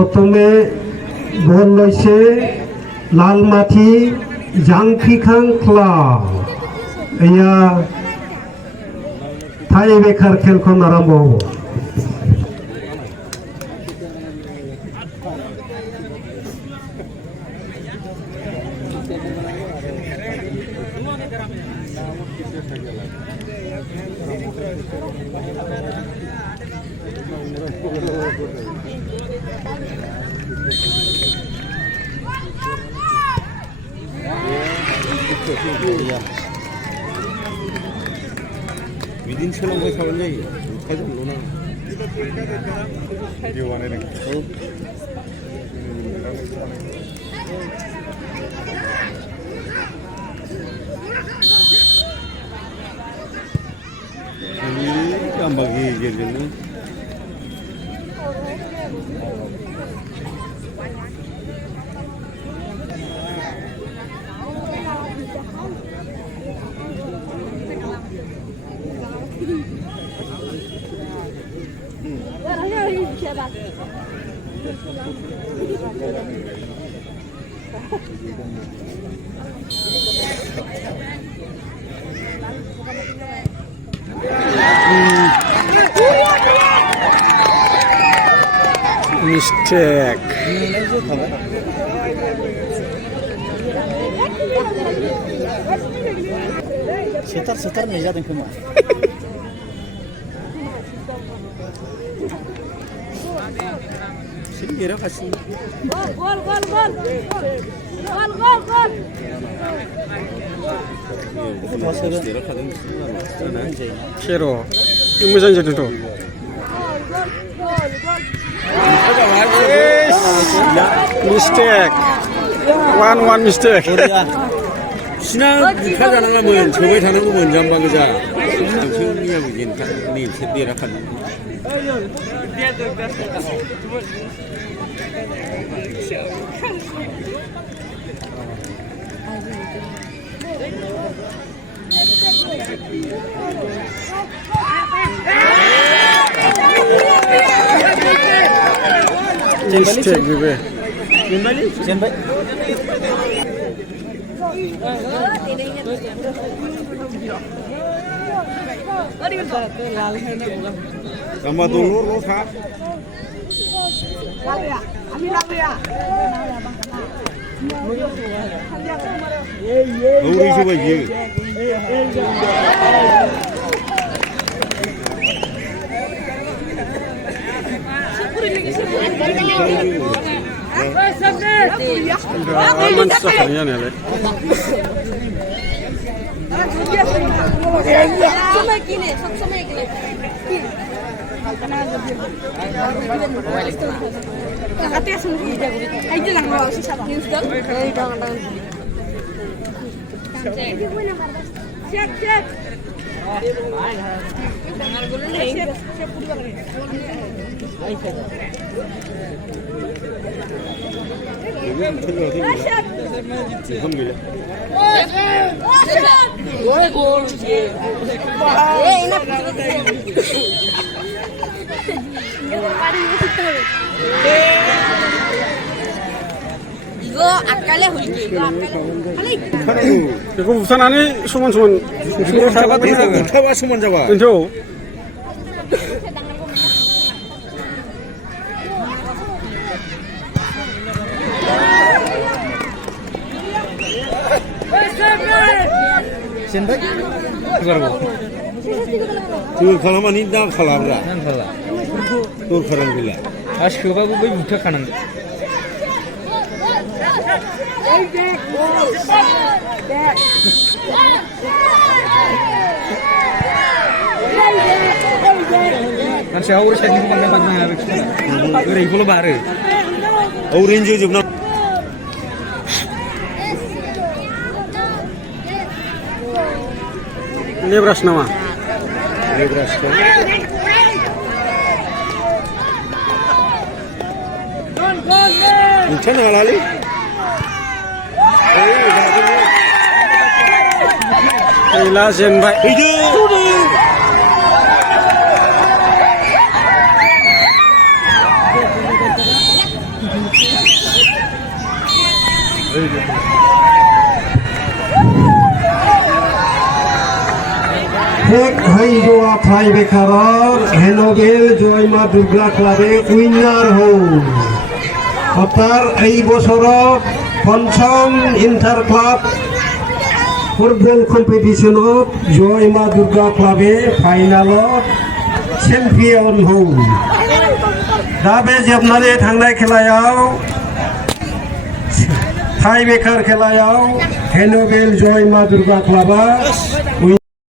प्रथमे बल लैसे लालमाटी जांफिखां क्लाब या टाइ ब्रेकार खेलखौ आरम्भ हबो बिदिनो सोलोंबाय थाबानो जायो नुखाजोबल' नाङा भिडिअ बानायदों जाम्बा गेजेरजोंनो Mistake. Setar nih jatuh ke mana? sini kira kasih Gol. Kero. Ini mojan jadi tu. Mistake. One mistake. 지나 가자나가면 저거에 타는 거 먼저 한 방이자 형이야 그긴 니 세대라 칸 Mistake juga. Jembali. Sama dulu lo kak Uri coba je Aman safarnya nih, Le. 이거 아까래 홀게 이거 아까래 이거 우선 안에 수만 잡아 수만 잡아 근데 Jembali. Tur kalaman ini dah kalabra. Salah. Tur kalang bila. Asyik gue buta kanan. Kan saya urus tadi bukan dapat mengambil. Gue ribu lebar. Orange juga. Lebras nama. Lebras kan. Incana halali. Ila Zenbai. Hidup. এক হইজোয়া fry বেকারর হেনবেল জয় মা দুর্গা ক্লাবে winner হল অর্থাৎ এই বছৰত পঞ্চম inter club football কম্পিটিশ্যনত জয় মা দুৰ্গা ক্লাবে ফাইনালত चेम्पियन हल दा बे जोबनानै थांनाय खेलायाव टाइ ब्रेकार खेलायाव हेनोबेल जय मा दुर्गा क्लाबा